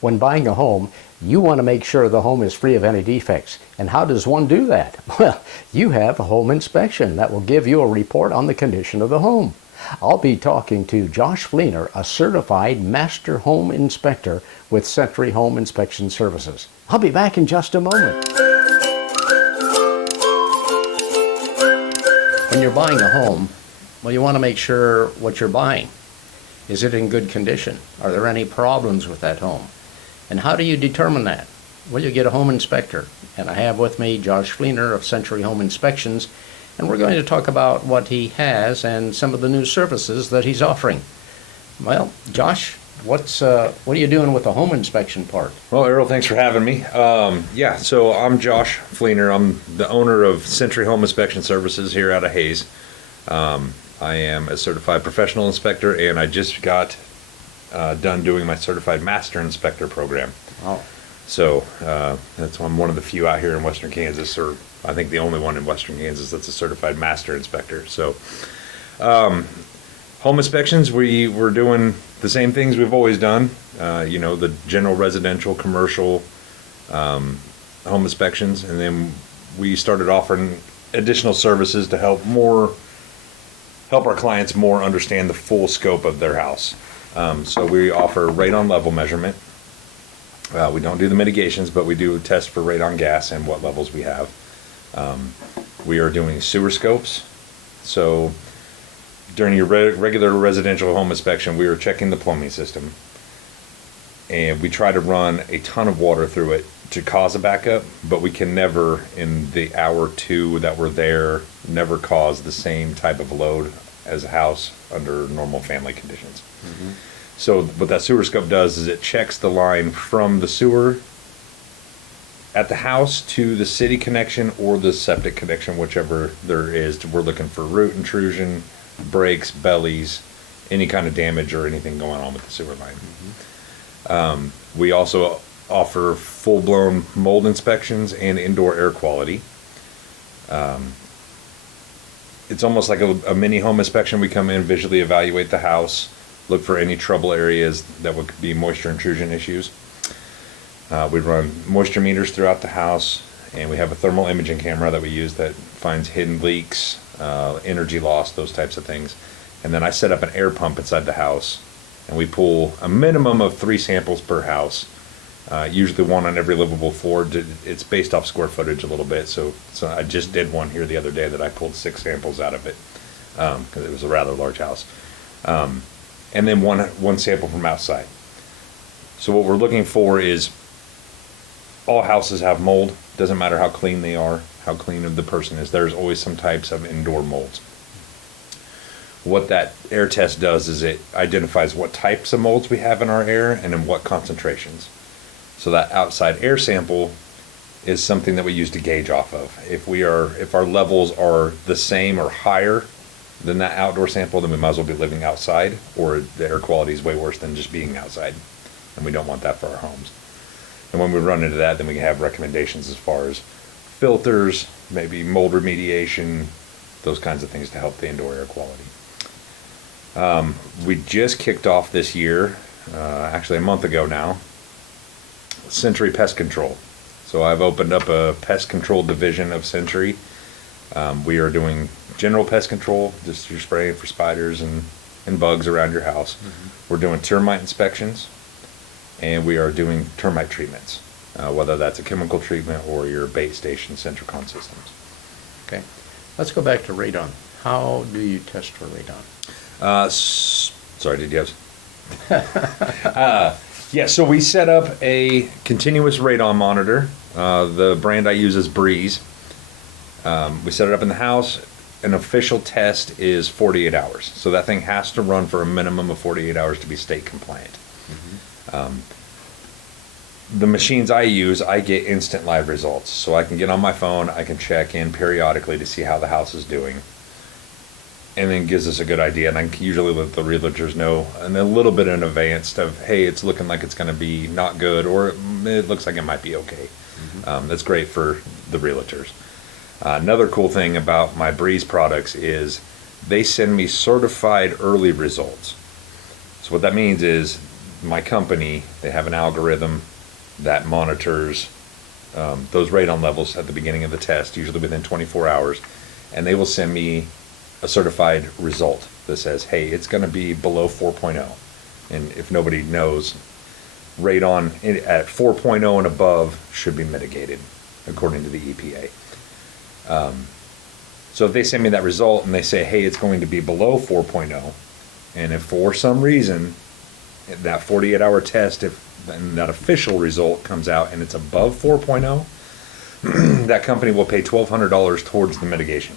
When buying a home, you want to make sure the home is free of any defects. And how does one do that? Well, you have a home inspection that will give you a report on the condition of the home. I'll be talking to Josh Fleenor, a certified master home inspector with Century Home Inspection Services. I'll be back in just a moment. When you're buying a home, well, you want to make sure what you're buying. Is it in good condition? Are there any problems with that home? And how do you determine that? Well, you get a home inspector. And I have with me Josh Fleenor of Century Home Inspections, and we're going to talk about what he has and some of the new services that he's offering. Well, Josh, what are you doing with the home inspection part? Well, Errol, thanks for having me. So I'm Josh Fleenor. I'm the owner of Century Home Inspection Services here out of Hayes. I am a certified professional inspector, and I just got done doing my certified master inspector program. Oh. So I'm one of the few out here in Western Kansas, or I think the only one in Western Kansas that's a certified master inspector. So home inspections, we're doing the same things we've always done. The general residential, commercial home inspections, and then we started offering additional services to help our clients more understand the full scope of their house. So we offer radon level measurement. We don't do the mitigations, but we do test for radon gas and what levels we have. We are doing sewer scopes. So during your regular residential home inspection, we are checking the plumbing system. And we try to run a ton of water through it to cause a backup, but we can never, in the hour or two that we're there, never cause the same type of load as a house under normal family conditions. Mm-hmm. So what that sewer scope does is it checks the line from the sewer at the house to the city connection or the septic connection, whichever there is. We're looking for root intrusion, breaks, bellies, any kind of damage or anything going on with the sewer line. Mm-hmm. We also offer full-blown mold inspections and indoor air quality. It's almost like a mini home inspection. We come in, visually evaluate the house, look for any trouble areas that would be moisture intrusion issues. We run moisture meters throughout the house, and we have a thermal imaging camera that we use that finds hidden leaks, energy loss, those types of things. And then I set up an air pump inside the house, and we pull a minimum of 3 samples per house, usually one on every livable floor. It's based off square footage a little bit, so I just did one here the other day that I pulled 6 samples out of it, because it was a rather large house. And then one sample from outside. So what we're looking for is, all houses have mold. Doesn't matter how clean they are, how clean the person is. There's always some types of indoor molds. What that air test does is it identifies what types of molds we have in our air and in what concentrations. So that outside air sample is something that we use to gauge off of. If our levels are the same or higher than that outdoor sample, then we might as well be living outside, or the air quality is way worse than just being outside, and we don't want that for our homes. And when we run into that, then we can have recommendations as far as filters, maybe mold remediation, those kinds of things to help the indoor air quality. We just kicked off this year, actually a month ago now, Century Pest Control. So I've opened up a pest control division of Century. We are doing general pest control, just you're spraying for spiders and bugs around your house. Mm-hmm. We're doing termite inspections, and we are doing termite treatments, whether that's a chemical treatment or your bait station Centricon systems. Okay. Let's go back to radon. How do you test for radon? Sorry, did you have... Yeah, so we set up a continuous radon monitor. The brand I use is Breeze. We set it up in the house. An official test is 48 hours. So that thing has to run for a minimum of 48 hours to be state compliant. Mm-hmm. The machines I use, I get instant live results. So I can get on my phone, I can check in periodically to see how the house is doing. And then gives us a good idea. And I can usually let the realtors know and a little bit in advance of, hey, it's looking like it's going to be not good, or it looks like it might be okay. Mm-hmm. That's great for the realtors. Another cool thing about my Breeze products is they send me certified early results. So what that means is my company, they have an algorithm that monitors those radon levels at the beginning of the test, usually within 24 hours, and they will send me a certified result that says, hey, it's going to be below 4.0. And if nobody knows, radon at 4.0 and above should be mitigated, according to the EPA. So if they send me that result and they say, hey, it's going to be below 4.0, and if for some reason that 48-hour test, if then that official result comes out and it's above 4.0, that company will pay $1,200 towards the mitigation.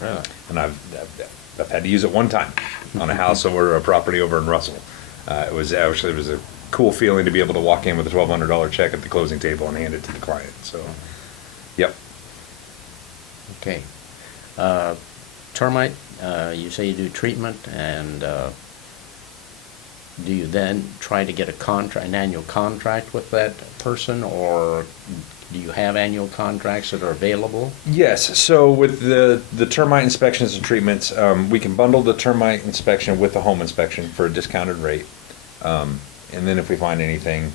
Really? And I've had to use it one time on a house or a property over in Russell. It was a cool feeling to be able to walk in with a $1,200 check at the closing table and hand it to the client. So, yep. Okay. Termite, you say you do treatment, and do you then try to get an annual contract with that person, or do you have annual contracts that are available? Yes. So with the termite inspections and treatments, we can bundle the termite inspection with the home inspection for a discounted rate, and then if we find anything,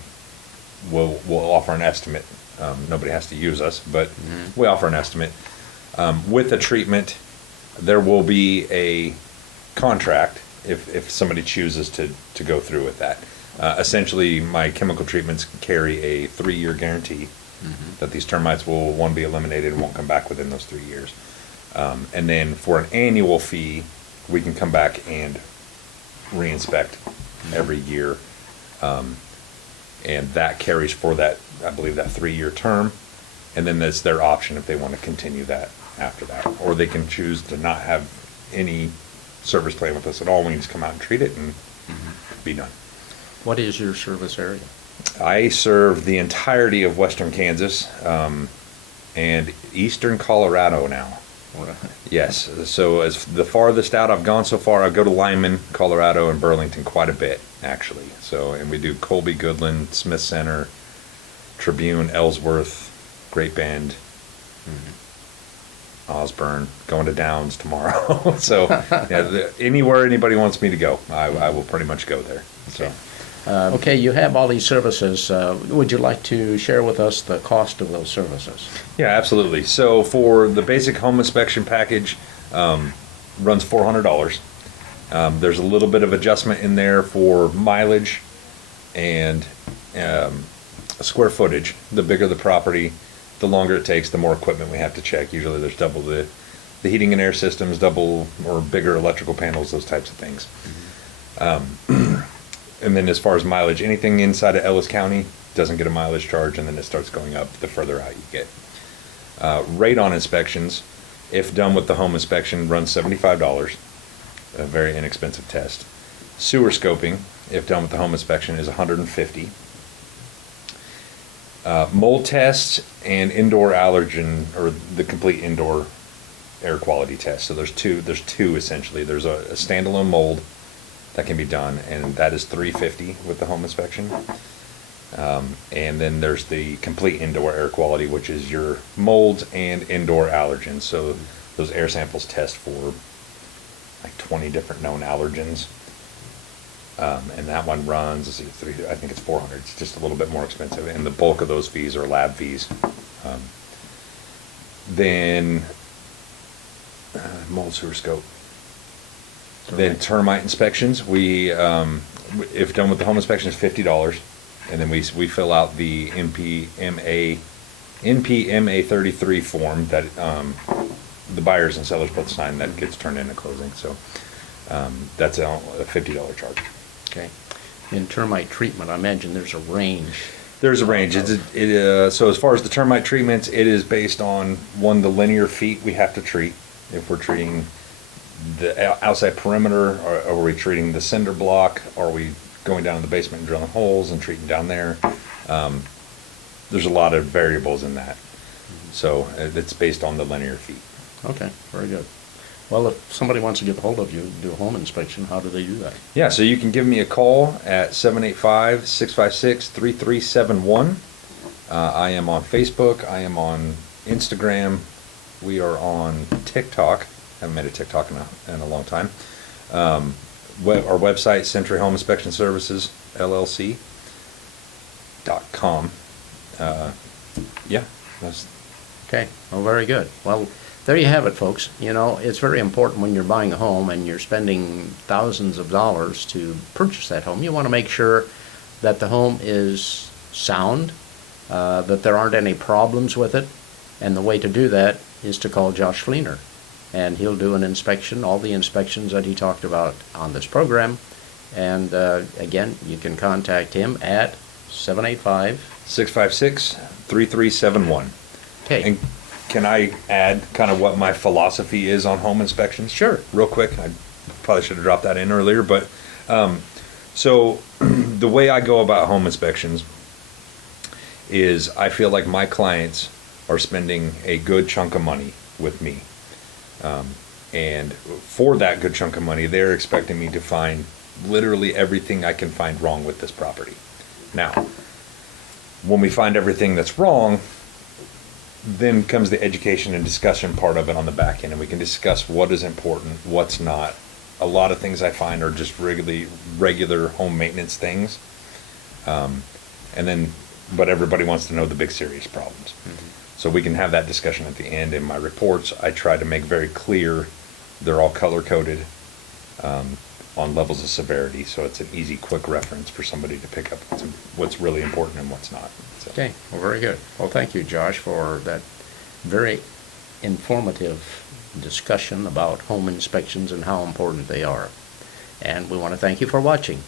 we'll offer an estimate. Nobody has to use us, but we offer an estimate. With the treatment, there will be a contract if somebody chooses to go through with that. Essentially, my chemical treatments carry a 3-year guarantee that these termites will, one, be eliminated and won't come back within those 3 years. And then for an annual fee, we can come back and re-inspect every year. And that carries for that, I believe, that 3-year term. And then that's their option if they want to continue that after that. Or they can choose to not have any service plan with us at all. We can just come out and treat it and be done. What is your service area? I serve the entirety of western Kansas and eastern Colorado now. Yes. So as the farthest out I've gone so far, I go to Lyman, Colorado, and Burlington quite a bit, actually. So, and we do Colby, Goodland, Smith Center, Tribune, Ellsworth, Great Bend, Osborne, going to Downs tomorrow. So yeah, anywhere anybody wants me to go, I will pretty much go there. So. Okay, you have all these services. Would you like to share with us the cost of those services? Yeah, absolutely. So for the basic home inspection package, runs $400. There's a little bit of adjustment in there for mileage and square footage. The bigger the property, the longer it takes, the more equipment we have to check. Usually there's double the heating and air systems, double or bigger electrical panels, those types of things. And then as far as mileage, anything inside of Ellis County doesn't get a mileage charge, and then it starts going up the further out you get. Radon inspections, if done with the home inspection, runs $75, a very inexpensive test. Sewer scoping, if done with the home inspection, is $150. Mold tests and indoor allergen, or the complete indoor air quality test. So there's two essentially. There's a standalone mold that can be done, and that is $350 with the home inspection. And then there's the complete indoor air quality, which is your molds and indoor allergens. So those air samples test for like 20 different known allergens. And that one runs, let's see, I think it's $400. It's just a little bit more expensive, and the bulk of those fees are lab fees. Then mold sewer scope. Then termite inspections, we, if done with the home inspection, is $50, and then we fill out the NPMA 33 form that the buyers and sellers both sign, that gets turned in at closing. So that's a $50 charge. Okay. In termite treatment, I imagine there's a range. There's a range. So as far as the termite treatments, it is based on, one, the linear feet we have to treat. If we're treating the outside perimeter, or are we treating the cinder block? Are we going down in the basement and drilling holes and treating down there? There's a lot of variables in that. So it's based on the linear feet. Okay, very good. Well, if somebody wants to get hold of you, do a home inspection, how do they do that? Yeah, so you can give me a call at 785-656-3371. I am on Facebook. I am on Instagram. We are on TikTok. Haven't made a TikTok in a long time. Our website, Century Home Inspection Services, llc.com. Yeah, that's, Okay, well, very good. Well, there you have it, folks. You know, it's very important when you're buying a home and you're spending thousands of dollars to purchase that home. You want to make sure that the home is sound, that there aren't any problems with it. And the way to do that is to call Josh Fleenor. And he'll do an inspection, all the inspections that he talked about on this program. And again, you can contact him at 785. 656-3371. Okay. And can I add kind of what my philosophy is on home inspections? Sure. Real quick. I probably should have dropped that in earlier, but so the way I go about home inspections is I feel like my clients are spending a good chunk of money with me. And for that good chunk of money, they're expecting me to find literally everything I can find wrong with this property. Now, when we find everything that's wrong, then comes the education and discussion part of it on the back end, and we can discuss what is important, what's not. A lot of things I find are just regular home maintenance things, and then, but everybody wants to know the big serious problems. Mm-hmm. So we can have that discussion at the end. In my reports, I try to make very clear they're all color coded on levels of severity, so it's an easy, quick reference for somebody to pick up what's really important and what's not. So. Okay, well, very good. Well, thank you, Josh, for that very informative discussion about home inspections and how important they are. And we want to thank you for watching.